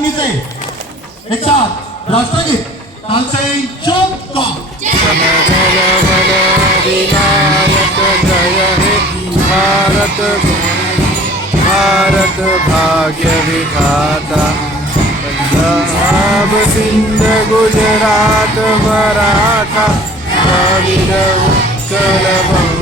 वाटणीचे एक साथ राष्ट्रगीत तालसे चौका जन गण मन विनायक जय हे भारत भारत भाग्य विधाता पंजाब सिंध गुजरात मराठा द्राविड उत्कल बंग।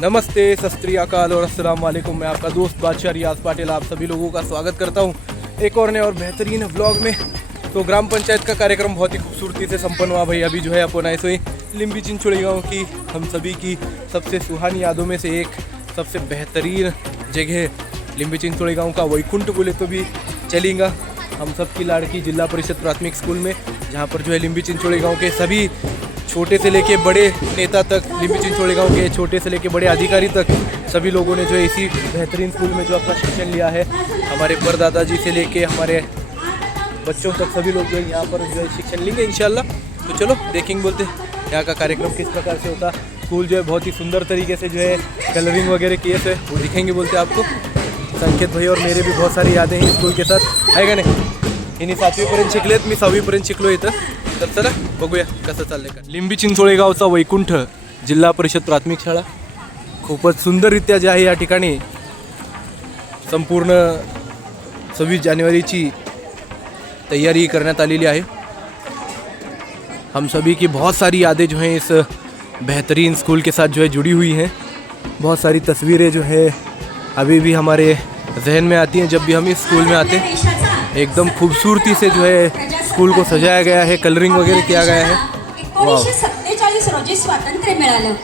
नमस्ते, सत श्री अकाल और अस्सलाम वालेकुम। मैं आपका दोस्त बादशाह रियाज पाटिल आप सभी लोगों का स्वागत करता हूं एक और नए और बेहतरीन व्लॉग में। तो ग्राम पंचायत का कार्यक्रम बहुत ही खूबसूरती से संपन्न हुआ भाई। अभी जो है अपन ऐसे ही लिम्बी चिंचोड़ी गाँव की हम सभी की सबसे सुहानी यादों में से एक सबसे बेहतरीन जगह लिम्बी चिंचोड़ी गाँव का वैकुंठ बोले तो भी चलेगा। हम सब की लाड़की जिला परिषद प्राथमिक स्कूल में, जहाँ पर जो है लिम्बी चिंचोड़ी गाँव के सभी छोटे से लेके बड़े नेता तक, लिम्बी चिंचोड़ी गाँव के छोटे से लेके बड़े अधिकारी तक सभी लोगों ने जो है इसी बेहतरीन स्कूल में जो अपना शिक्षण लिया है। हमारे परदादा जी से लेके हमारे बच्चों तक सभी लोग जो है यहाँ पर जो है शिक्षण लेंगे इंशाल्लाह। तो चलो देखेंगे बोलते यहाँ का कार्यक्रम किस प्रकार से होता। स्कूल जो है बहुत ही सुंदर तरीके से जो है कलरिंग वगैरह किए थे, वो दिखेंगे बोलते आपको। संकेत भाई और मेरे भी बहुत सारी यादें हैं स्कूल के साथ, आहे का नाही। हिनी 7वीपर्यंत शिकलेत, मी 6वीपर्यंत शिकलो इथं। तर चला बघूया कसं चाललंय का। लिम्बी चिंचोळी गावचा वैकुंठ जिल्हा परिषद प्राथमिक शाळा खूपच सुंदररित्या जे आहे या ठिकाणी संपूर्ण 26 जानेवारीची तैयारी करण्यात आलेली आहे। हम सभी की बहुत सारी यादें जो हैं इस बेहतरीन स्कूल के साथ जो है जुड़ी हुई हैं। बहुत सारी तस्वीरें जो है अभी भी हमारे जहन में आती हैं जब भी हम इस स्कूल में आते हैं। एकदम खूबसूरती से जो है स्कूल को सजाया गया है, कलरिंग वगैरह किया गया है। 1947 रोजी स्वातंत्र्य मिळालं।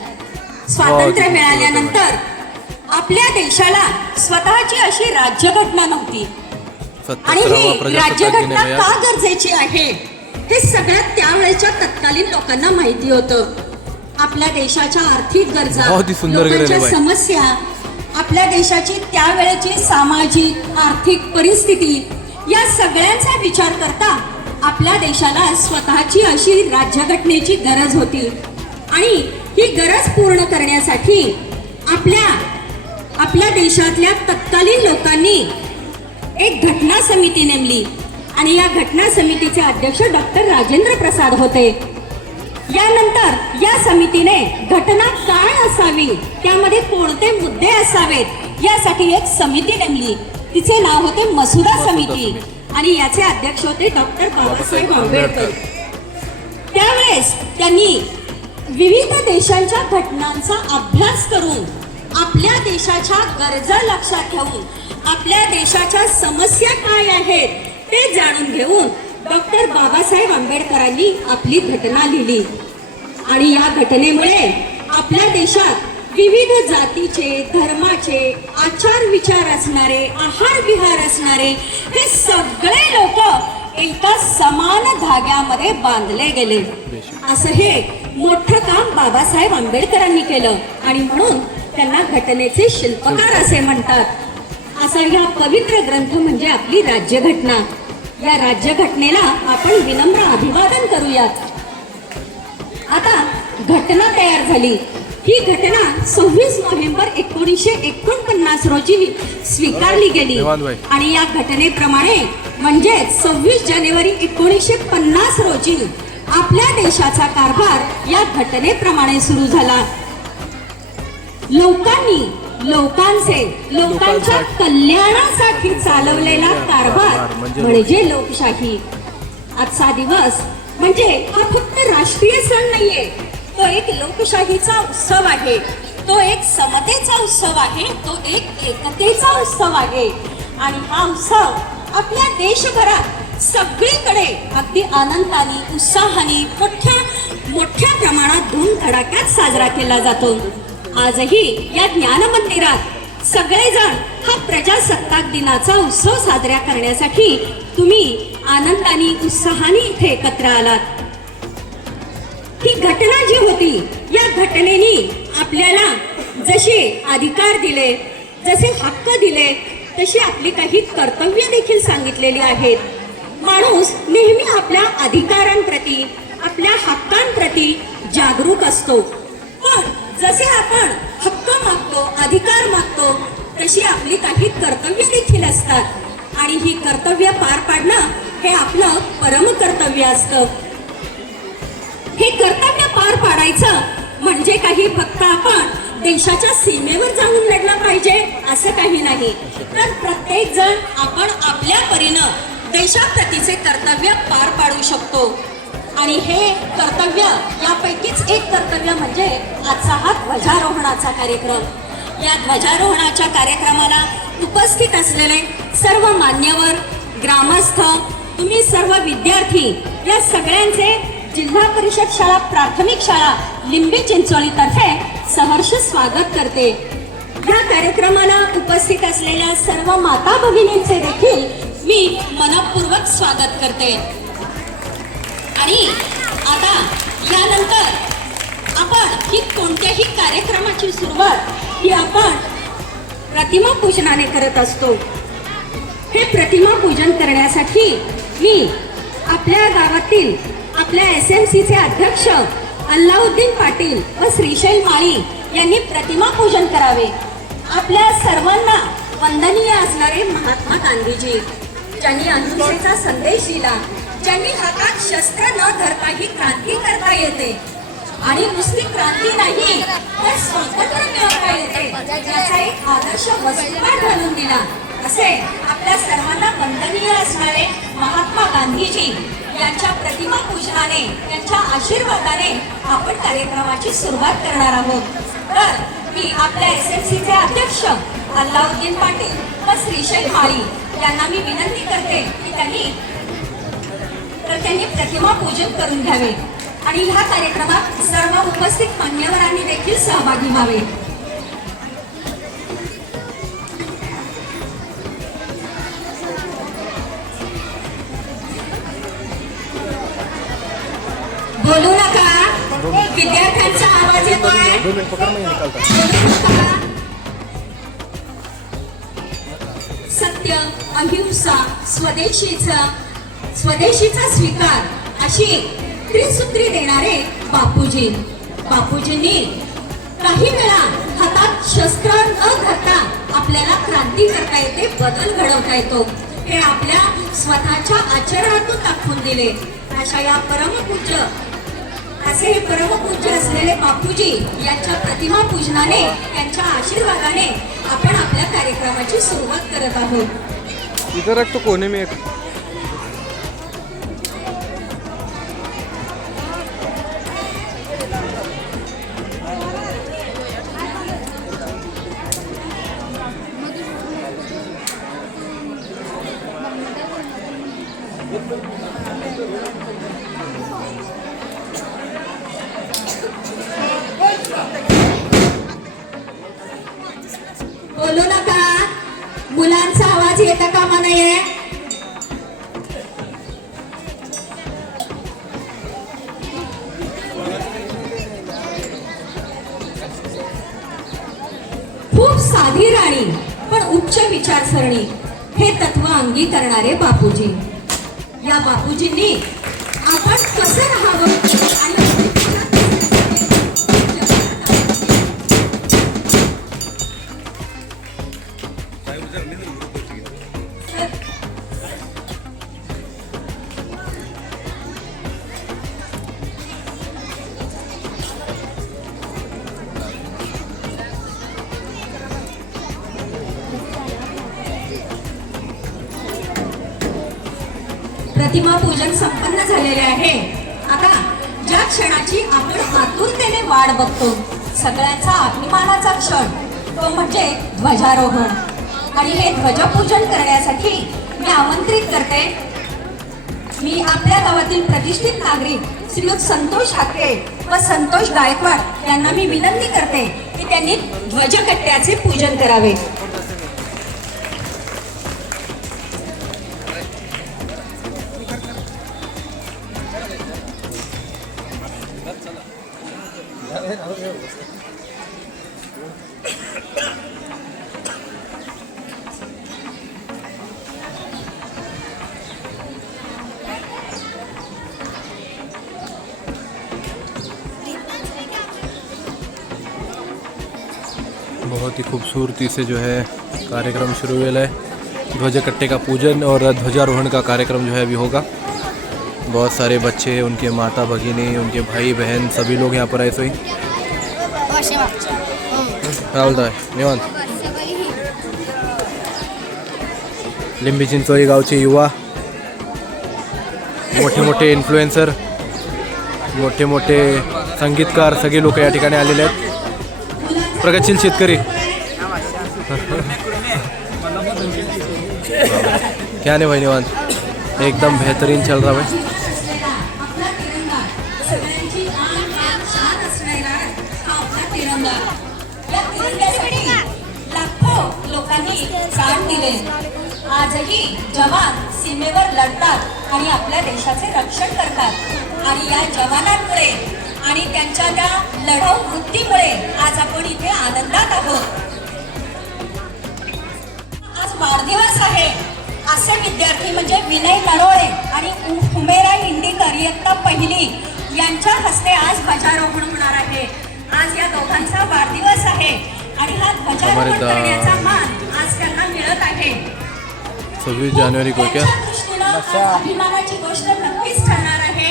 स्वातंत्र्य मिळाल्यानंतर आपल्या देशाला स्वतःची अशी राज्यघटना नव्हती आणि ही राज्यघटना का गरजेची आहे हे सगळ्यात त्यावेळेच्या तत्कालीन लोकांना माहिती होतं। आपल्या देशाच्या आर्थिक गरजा, लोकांच्या समस्या, आपल्या देशाची त्यावेळेची सामाजिक आर्थिक परिस्थिती या सगळ्यांचा विचार करता आपल्या देशाला स्वतःची अशी राज्यघटनेची गरज होती आणि ही गरज पूर्ण करण्यासाठी आपल्या देशातल्या तत्कालीन लोकांनी एक घटना समिती नेमली आणि या घटना समितीचे अध्यक्ष डॉक्टर राजेंद्र प्रसाद होते। यानंतर या समितीने घटना काय असावी, त्यामध्ये कोणते मुद्दे असावेत यासाठी एक समिती नेमली। तिचे नाव होते मसुदा समिती आणि याचे अध्यक्ष होते डॉक्टर बाबासाहेब आंबेडकर। त्यावेळेस त्यांनी विविध देशांच्या घटनांचा अभ्यास करून आपल्या देशाच्या गरजा लक्षात ठेवून आपल्या देशाच्या समस्या काय आहेत ते जाणून घेऊन डॉक्टर बाबासाहेब आंबेडकरांनी आपली घटना लिहिली आणि या घटनेमुळे आपल्या देशात विविध जातीचे, धर्माचे, आचार विचार असणारे, आहार विहार असणारे हे सगळे लोक एका समान धाग्यामध्ये बांधले गेले। असं हे मोठं काम बाबासाहेब आंबेडकरांनी केलं आणि म्हणून त्यांना घटनेचे शिल्पकार असे म्हणतात। असा या पवित्र ग्रंथ म्हणजे आपली राज्यघटना। या राज्यघटनेला आपण विनम्र अभिवादन करूयात। आता घटना तयार झाली। ही घटना 26 नोव्हेंबर 1949 रोजी स्वीकारली गेली आणि या घटनेप्रमाणे म्हणजे 26 जानेवारी 1950 रोजी आपल्या देशाचा कारभार या घटनेप्रमाणे सुरू झाला। लोकांच्या कल्याणासाठी चालवलेला कारभार म्हणजे लोकशाही। आजचा दिवस म्हणजे हा फक्त राष्ट्रीय सण नाहीये, तो एक लोकशाहीचा उत्सव आहे, तो एक समतेचा उत्सव आहे, तो एक एकतेचा उत्सव आहे आणि हा उत्सव आपल्या देशभरात सगळीकडे अगदी आनंदाने, उत्साहाने, मोठ्या प्रमाणात धूमधडाक्यात साजरा केला जातो। आजही या ज्ञान मंदिरात सगळेजण हा प्रजासत्ताक दिनाचा उत्सव साजरा करण्यासाठी तुम्ही आनंदाने, उत्साहाने इथे एकत्र आलात। ही घटना जी होती, या घटनेने आपल्याला जसे अधिकार दिले, जसे हक्क दिले, तशी आपली काही कर्तव्य देखील सांगितलेली आहेत। माणूस नेहमी आपल्या अधिकारांप्रती, आपल्या हक्कांप्रती जागरूक असतो. पण जसे आपण हक्क मागतो, अधिकार मागतो, तशी आपली काही कर्तव्य देखील असतात आणि ही कर्तव्य पार पाडणं हे आपलं परम कर्तव्य असतं. हे कर्तव्य पार पाडायचं म्हणजे काही फक्त आपण देशाच्या सीमेवर जाऊन लढलं पाहिजे असं काही नाही, तर प्रत्येक जण आपण आपल्या परीनं देशाप्रतीचे कर्तव्य पार पाडू शकतो. आणि हे कर्तव्य, यापैकीच एक कर्तव्य म्हणजे आजचा हा ध्वजारोहणाचा कार्यक्रम. या ध्वजारोहणाच्या कार्यक्रमाला उपस्थित असलेले सर्व मान्यवर, ग्रामस्थ, तुम्ही सर्व विद्यार्थी, या सगळ्यांचे जिल्हा परिषद शाळा प्राथमिक शाळा लिंबी चिंचोलीतर्फे सहर्ष स्वागत करते. या कार्यक्रमाला उपस्थित असलेल्या सर्व माता भगिनींचे देखील मी मनपूर्वक स्वागत करते. आणि आता यानंतर आपण ही कोणत्याही कार्यक्रमाची सुरुवात ही आपण प्रतिमा पूजनाने करत असतो. हे प्रतिमा पूजन करण्यासाठी मी आपल्या गावातील आपल्या SMC चे अध्यक्ष अल्लाउद्दीन पाटील व श्रीशैल माळी यांनी प्रतिमा पूजन करावे. आपल्या सर्वांना वंदनीय असणारे महात्मा गांधीजी, ज्यांनी अहिंसेचा संदेश दिला, ज्यांनी हातात शस्त्र न धरताही क्रांती करता येते आणि नुसती क्रांती नाही तर स्वातंत्र्य मिळवता येते, त्याचा एक आदर्श वस्तुपाठ घालून दिला, असे आपल्या सर्वांना वंदनीय असणारे महात्मा गांधीजी यांच्या प्रतिमा पूजनाने, त्यांच्या आशीर्वादाने आपण कार्यक्रमाची सुरुवात करणार आहोत. तर मी आपल्या SMC चे अध्यक्ष अल्लाउद्दीन पाटील व श्रीशैल माळी यांना मी विनंती करते की त्यांनी प्रतिमा पूजन करून घ्यावे आणि ह्या कार्यक्रमात सर्व उपस्थित मान्यवरांनी देखील सहभागी व्हावे. बोलू नका, विद्यार्थ्यांचा आवाज येतोय. सत्य, अहिंसा, स्वदेशीचा स्वीकार अशी त्रिसूत्री देणारे बापूजींनी काही वेळा हातात शस्त्र न धरता आपल्याला क्रांती करता येते, बदल घडवता येतो, हे आपल्या स्वतःच्या आचरणातून दाखवून दिले. अशा या असे हे परमपूज्य असलेले बापूजी यांच्या प्रतिमा पूजनाने, त्यांच्या आशीर्वादाने आपण आपल्या कार्यक्रमाची सुरुवात करत आहोत. इधर एक तो कोने में एक बोलू नका, मुलांचा आवाज येता कामा नये. खूप साधी राणी पण उच्च विचारसरणी हे तत्व अंगीकारणारे बापूजी. या बापूजींनी आपण कसं राहावं आणि प्रतिमा पूजन संपन्न झालेले आहे. आता ज्या क्षणाची आपण आतुरतेने वाट बघतो, सगळ्यांचा अभिमानाचा क्षण, तो म्हणजे ध्वजारोहण. आणि हे ध्वजपूजन करण्यासाठी मी आमंत्रित करते, मी आपल्या गावातील प्रतिष्ठित नागरिक श्रीयुत संतोष हाके व संतोष गायकवाड यांना मी विनंती करते की त्यांनी ध्वजकट्ट्याचे पूजन करावे. बहुत ही खूबसूरती से जो है कार्यक्रम शुरू हुआ है। ध्वजकट्टे का पूजन और ध्वजारोहण का कार्यक्रम जो है अभी होगा। बहुत सारे बच्चे, उनके माता भगिनी, उनके भाई बहन सभी लोग यहाँ पर आए। सोई काय बोलताय निवांत? लिंबी चिंचोली गावचे युवा, मोठे मोठे इन्फ्लुएन्सर, मोठे मोठे संगीतकार सगळे लोक या ठिकाणी आलेले आहेत। प्रगतशील शेतकरी क्या नहीं भाई निवांत, एकदम बेहतरीन चल रहा है। लाखो लोकांनी प्राण दिले। आजही जवान सीमेवर लढतात आणि आपल्या देशाचे रक्षण करतात आणि या जवानांमुळे आणि त्यांच्या त्या लढाऊ वृत्तीमुळे आज आपण इथे आनंदात आहोत। आज वाढदिवस आहे असे विद्यार्थी म्हणजे विनय नरोळे आणि हुमेरा इंडिकर इयत्ता पहिली यांच्या हस्ते आज ध्वजारोहण होणार आहे। आज या दोघांचा वाढदिवस आहे आणि हा ध्वजारोहण करण्याचा मान आज त्यांना मिळत आहे। 26 जानेवारी को क्या अभिमानाची गोष्ट नक्कीच ठरणार आहे।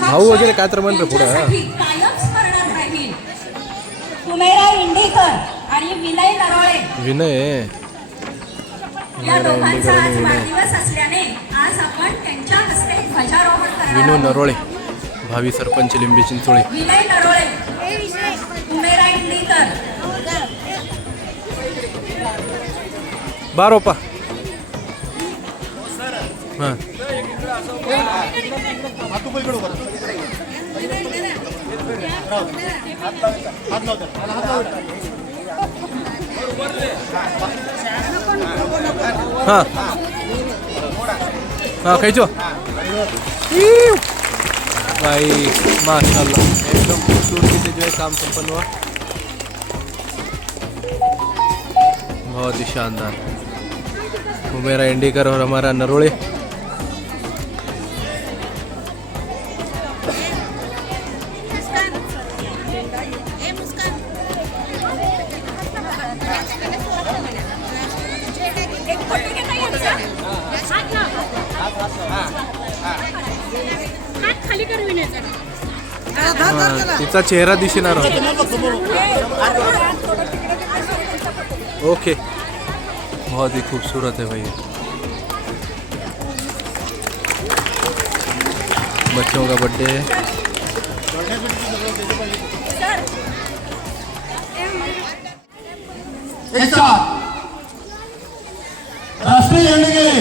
भाऊ वगैरे काय तर म्हणतो पुढे कायम स्मरणात राहील। हुमेरा इंडिकर आणि विनय नरोळे विनय या दोघांचा आज वाढदिवस असल्याने आज आपण त्यांच्या हस्ते ध्वजारोहण करणार विनू आहोत। नरोळे भावी सरपंच लिंबी चिंचोळी। विनय नरोळे, हुमेरा इंडिकर, बारोपा हां हाँ हाँ खींचो भाई माशाल्लाह एकदम खूबसूरती से जो है काम संपन्न हुआ। बहुत ही शानदार। हुमेरा इंडिकर और हमारा नरोळे तिचा चेहरा दिसणार ओके। बहुत ही खूबसूरत है भाई, बच्चों का बर्थडे है। एक साथ राष्ट्रीय झंडे के लिए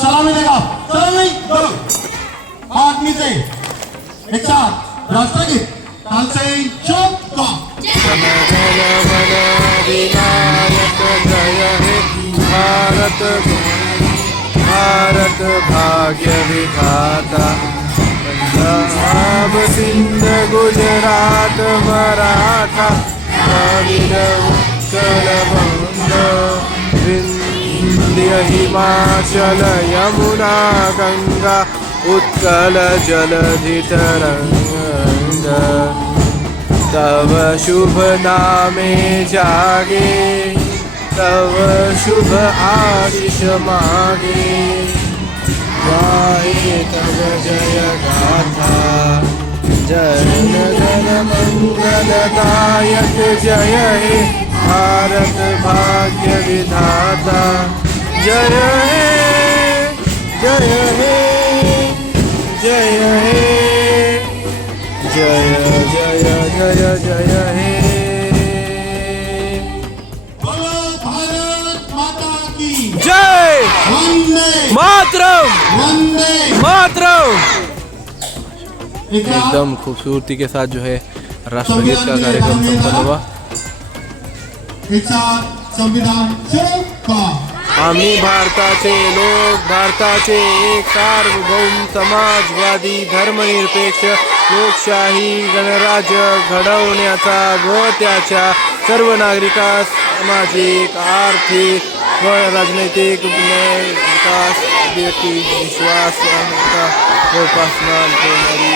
सलामी देगा। सलामी दो, हाथ नीचे। एक साथ राष्ट्रगीत तालसेन चौक का। विनायक जय हे भारत भारत भाग्य विधाता। पंजाब सिंध गुजरात मराठा द्रविड़ उत्कल बंग विंध्य हिमाचल यमुना गंगा उत्कल जलधि तरंग। तव शुभ नामे जागे तव शुभ आशीष मागे। गाये तव जय गाथा जन गण मंगलदायक जय हे भारत भाग्य विधाता। जय हे जय हे जय हे जय जय जय जय हे। बोलो भारत माता की जय वंदे मातरम वंदे मातरम। एक साथ एकदम खूबसूरती के साथ जो है राष्ट्रगीत का कार्यक्रम संपन्न हुआ। एक साथ संविधान चौक का। आम्ही भारताचे लोक, भारताचे एक सार्वभौम समाजवादी धर्मनिरपेक्ष लोकशाही गणराज्य घडवण्याचा व त्याच्या सर्व नागरिकास सामाजिक आर्थिक व राजनैतिक विकास व्यक्ती विश्वास व उपासना देणारी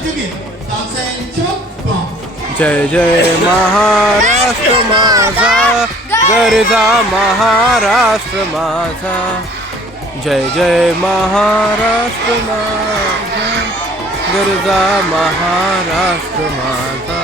राज्यगीत तालसेन चुप जय जय महाराष्ट्र माझा गरजा महाराष्ट्र माझा जय जय महाराष्ट्र माझा गरजा महाराष्ट्र माझा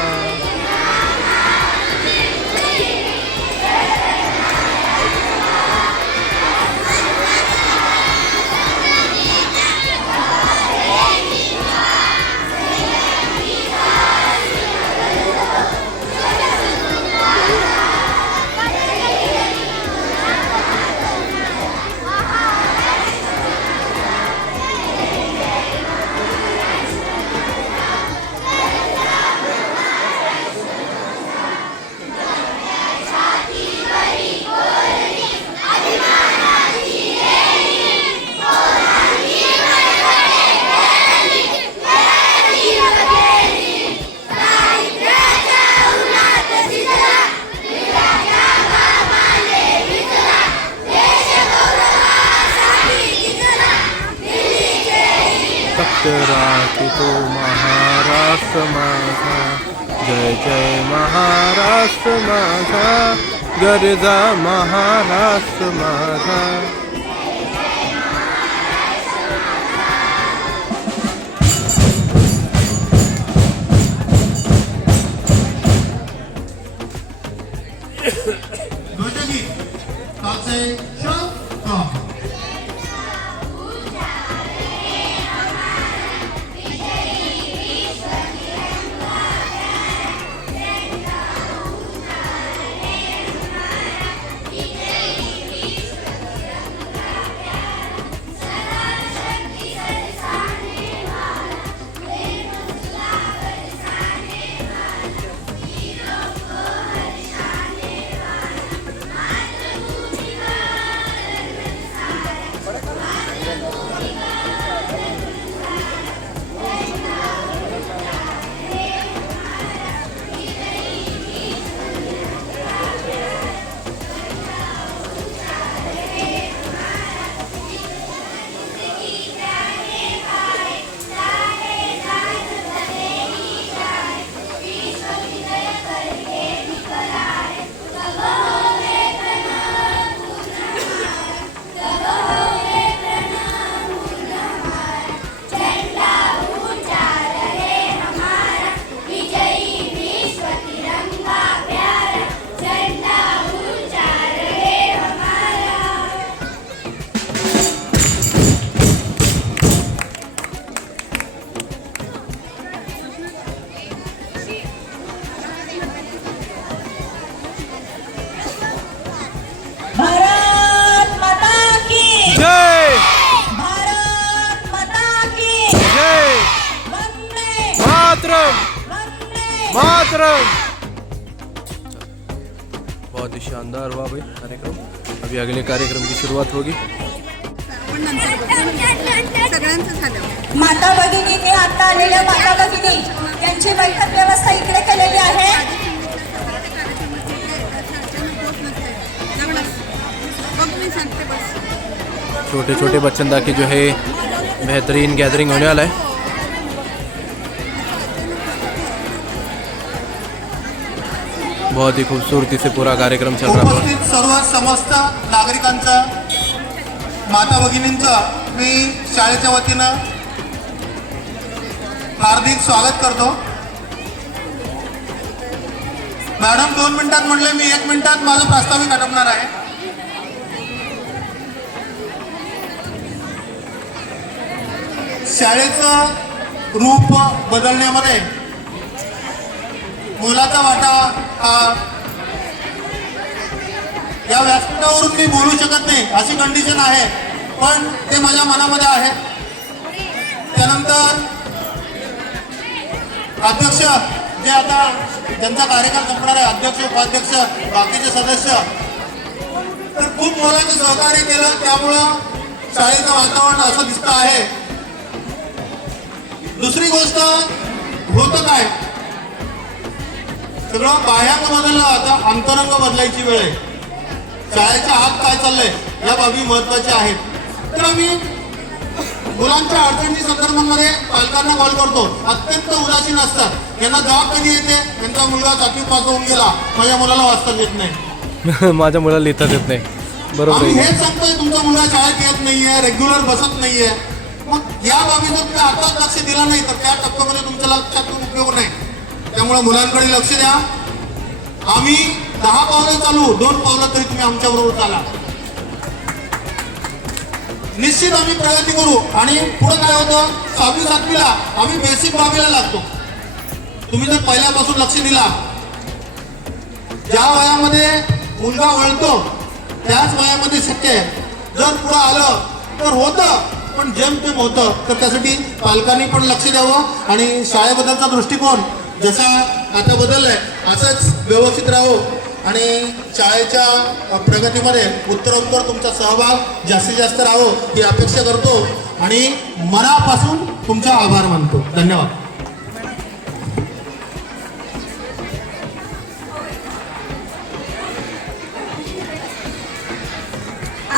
राखी तो महाराष्ट्र माझा जय जय महाराष्ट्र माझा गरजा महाराष्ट्र माझा राज्यगीत तालसेन चुप भारत माता की जय भारत माता की जय वंदे मातरम वंदे मातरम बहुत ही शानदार हुआ भाई कार्यक्रम अभी अगले कार्यक्रम की शुरुआत होगी माता भगिनीने आता आलेल्या माता भगिनी त्यांची बैठक व्यवस्था इकडे केलेली आहे छोटे छोटे बच्चन की जो है बेहतरीन गैदरिंग होने वाला है बहुत ही खूबसूरती से पूरा कार्यक्रम चल रहा है उपस्थित सर्व समस्त नागरिकांचं माता भगिनींचं मी शाळेच्या वतीनं हार्दिक स्वागत करतो मॅडम 2 मिनिटात म्हणले मी 1 मिनिटात माझं प्रास्ताविक आटपणार आहे शाळेचं रूप बदलण्यामध्ये मोलाचा वाटा हा या व्यासपीठावरून मी बोलू शकत नाही अशी कंडिशन आहे पण ते माझ्या मनामध्ये आहे त्यानंतर अध्यक्ष जे आता ज्यांचा कार्यकाल संपणार आहे अध्यक्ष उपाध्यक्ष बाकीचे सदस्य तर खूप मोलाचं सहकार्य केलं त्यामुळं शाळेचं वातावरण असं दिसतं आहे दुसरी गोष्ट होतं काय सगळं बाह्यांग बदललं आता अंतरंग बदलायची वेळ आहे शाळेच्या आत काय चाललंय या बाबी महत्वाच्या आहेत तर आम्ही मुलांच्या अडचणी संदर्भामध्ये पालकांना कॉल करतो, अत्यंत उदासीन असतात. यांना जबाब कधी येते, त्यांचा मुलगा 7वी पास होऊन गेला, माझ्या मुलाला वाचता येत नाही, माझ्या मुलाला लिहिताच येत नाही. बरोबर आम्ही आहे. हेच सांगतोय, तुमचा मुलगा शाळेत येत नाहीये, रेग्युलर बसत नाहीये. मग या बाबी जर तुम्ही आताच लक्ष दिला नाही तर त्या टप्प्यामध्ये तुमच्या लक्षात उपयोग नाही. त्यामुळे मुलांकडे लक्ष द्या. आम्ही 10 पावलं चालू, 2 पावलं तरी तुम्ही आमच्या बरोबर चाला. निश्चित आम्ही प्रगती करू. आणि पुढे काय होतं, 6वी 7वीला आम्ही बेसिक बाबीला लागतो. तुम्ही जर पहिल्यापासून लक्ष दिला, ज्या वयामध्ये मुलगा वळतो त्याच वयामध्ये शक्य आहे. जर पुढे आलं तर होतं, पण जेमतेम होतं. तर त्यासाठी पालकांनी पण लक्ष द्यावं आणि शाळेबद्दलचा दृष्टिकोन जसा आता बदललाय असंच व्यवस्थित राहो. आणि शाळेच्या प्रगतीमध्ये उत्तरोत्तर तुमचा सहभाग जास्तीत जास्त राहो ही अपेक्षा करतो आणि मनापासून तुमचा आभार मानतो. धन्यवाद.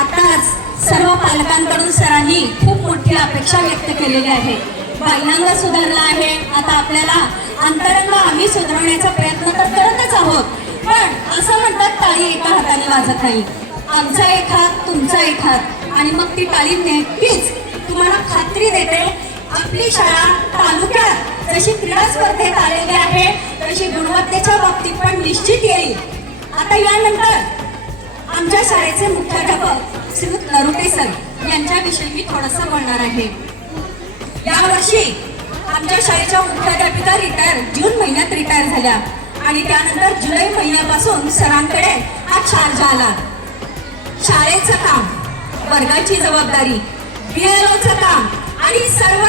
आताच सर्व पालकांकडून सरांनी खूप मोठी अपेक्षा व्यक्त केलेली आहे. बाह्यांग सुधारला आहे, आता आपल्याला अंतरंग आम्ही सुधारण्याचा प्रयत्न तर करतच आहोत. पण असं म्हणतात, टाळी एका हाताने वाजत नाही. आमचा एक हात, तुमचा एक हात, आणि मग ती टाळी नक्कीच तुम्हाला खात्री देते, आपली शाळा तालुक्यात जशी क्रीडा स्पर्धेत आलेली आहे तशी गुणवत्तेच्या बाबतीत पण निश्चित येईल. आता यानंतर आमच्या शाळेचे मुख्याध्यापक श्रीयुत नरुटे सर यांच्याविषयी मी थोडंसं बोलणार आहे. यावर्षी आमच्या शाळेच्या मुख्याध्यापिका जून महिन्यात रिटायर झाल्या आणि त्यानंतर जुलै महिन्यापासून सरांकडे हा चार्ज आला. शाळेचं काम, वर्गाची जबाबदारी, BLOचं काम आणि सर्व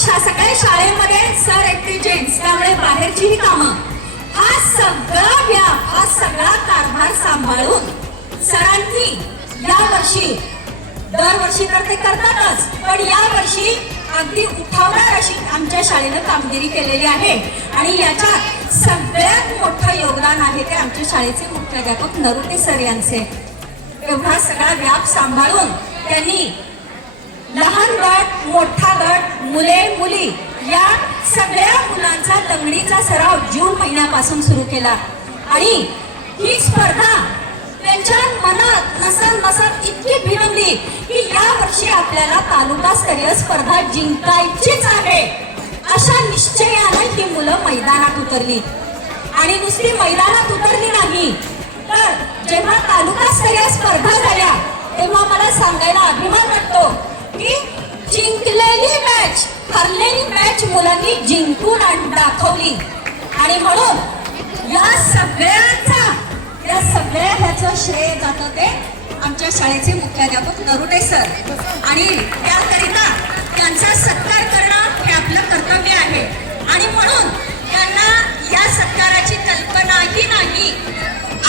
सगळ्या शाळेमध्ये सर एकटे जेंट्स, त्यामुळे बाहेरचीही कामं, हा सगळा व्याप, हा सगळा कारभार सांभाळून सरांनी यावर्षी, दरवर्षी तर ते करतातच, पण यावर्षी अगदी उठावणार अशी आमच्या शाळेनं कामगिरी केलेली आहे. आणि याच्यात सगळ्यात मोठं योगदान आहे ते आमच्या शाळेचे मुख्याध्यापक नरुटे सर यांचे. एवढा सगळा व्याप सांभाळून त्यांनी लहान गट, मोठा गट, मुले मुली या सगळ्या मुलांचा लंगडीचा सराव जून महिन्यापासून सुरू केला. आणि ही स्पर्धा त्यांच्या मनात नसत इतकी भिनवली की या वर्षी आपल्याला तालुकास्तरीय स्पर्धा जिंकायचीच आहे अशा निश्चयानं ही मुलं मैदानात उतरली. आणि नुसती मैदानात उतरली नाही, तर जेव्हा तालुकास्तरीय स्पर्धा झाल्या तेव्हा मला सांगायला अभिमान वाटतो की जिंकलेली मॅच, हरलेली मॅच मुलांनी जिंकून दाखवली. आणि म्हणून या सगळ्या ह्याचं श्रेय जातं ते आमच्या शाळेचे मुख्याध्यापक नरुटे सर. आणि त्याकरिता त्यांचा सत्कार करणं हे आपलं कर्तव्य आहे. आणि म्हणून त्यांना या सत्काराची कल्पनाही नाही,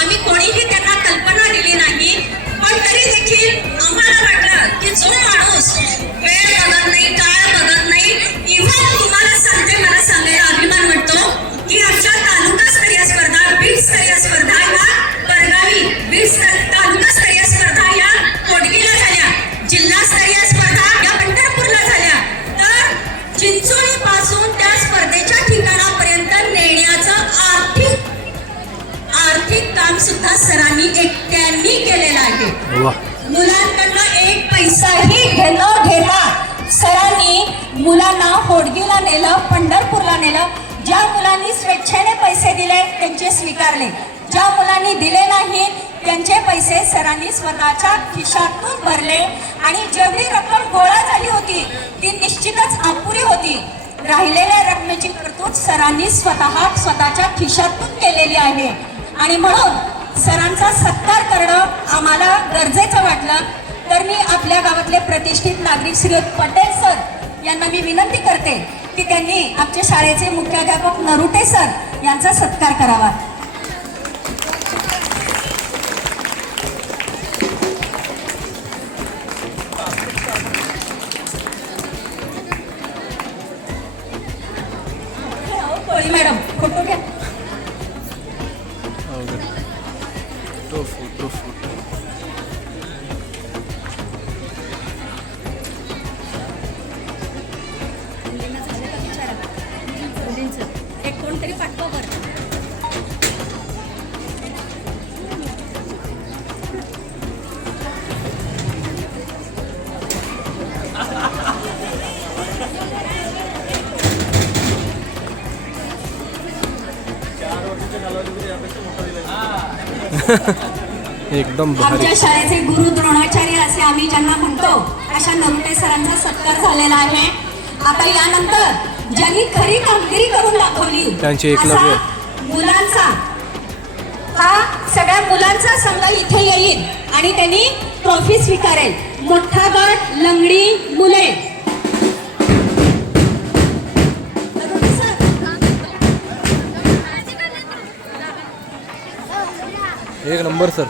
आम्ही कोणीही त्यांना कल्पना दिली नाही, पण तरी देखील आम्हाला वाटलं की जो माणूस वेळ बघत नाही, काळ बघत नाही, इव्हन तुम्हाला सांगते, मला सांगायला अभिमान वाटतो की आमच्या तालुकास्तरीय स्पर्धा, बीडस्तरीय स्पर्धा या परगावी, तालुकास्तरीय स्पर्धा या कोडगीला झाल्या, जिल्हास्तरीय स्पर्धा या पंढरपूरला झाल्या, तर चिंचोली पासून त्या स्पर्धेच्या ठिकाणापर्यंत नेण्याचं आर्थिक काम सुद्धा सरांनी एकट्यांनी केलेलं आहे. मुलांकडनं एक पैसाही न घेता सरांनी मुलांना होडगीला नेलं, पंढरपूरला नेलं. ज्या मुलांनी स्वेच्छेने पैसे दिले त्यांचे स्वीकारले, ज्या मुलांनी दिले नाही त्यांचे पैसे सरांनी स्वतःच्या खिशातून भरले. आणि जेवढी रक्कम गोळा झाली होती ती निश्चितच अपुरी होती. राहिलेल्या रकमेची तरतूद सरांनी स्वतःच्या खिशातून केलेली आहे. आणि म्हणून सरांचा सत्कार करणं आम्हाला गरजेचं वाटलं. तर मी आपल्या गावातले प्रतिष्ठित नागरिक श्रीयुत पटेल सर यांना मी विनंती करते की त्यांनी आमच्या शाळेचे मुख्याध्यापक नरुटे सर यांचा सत्कार करावा. मॅडम फोटो घ्या. एकदम भारी. आमच्या शाळेचे गुरु द्रोणाचार्य असे आम्ही ज्यांना म्हणतो अशा नरुटे सरांचा सत्कार झालेला आहे. आता यानंतर ज्यांनी खरी कामगिरी करून दाखवली त्यांचे एकलव्य. असा मुलांचा हा सगळ्या मुलांचा संघ इथे येईल आणि त्यांनी ट्रॉफी स्वीकारेल. मोठा गट लंगडी मुले. एक नंबर सर.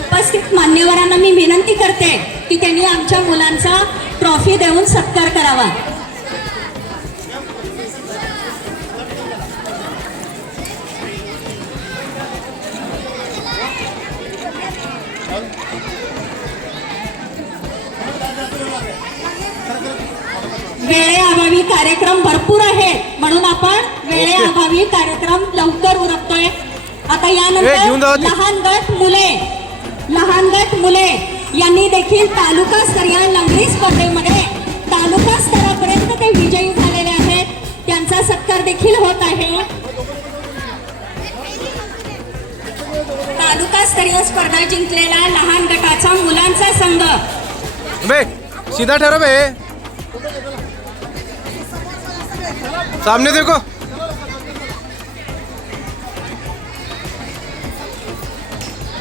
उपस्थित मान्यवरांना मी विनंती करते की त्यांनी आमच्या मुलांचा ट्रॉफी देऊन सत्कार करावा. वेळेअभावी कार्यक्रम भरपूर आहे म्हणून आपण वेळेअभावी कार्यक्रम लवकर उरकतोय. आता घेऊन जाऊ यानंतर ते. लहान गट मुले यांनी देखील तालुका स्तरीय लंगडी स्पर्धेमध्ये तालुका स्तरापर्यंत ते विजयी झालेले आहेत. त्यांचा सत्कार देखील होत आहे. तालुका स्तरीय स्पर्धा जिंकलेला लहान गटाचा मुलांचा संघ. बे सीधा ठहरो बे. सामने देखो.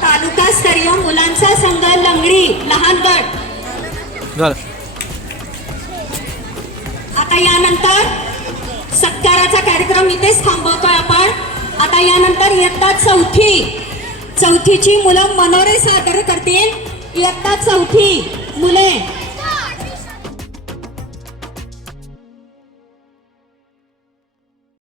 तालुका स्तरीय मुलांचा संघ लंगडी लहान गट. झालं. आता यानंतर सत्काराचा कार्यक्रम इथेच थांबवतोय आपण. आता यानंतर इयत्ता चौथीची मुलं मनोरे सादर करतील. इयत्ता चौथी मुले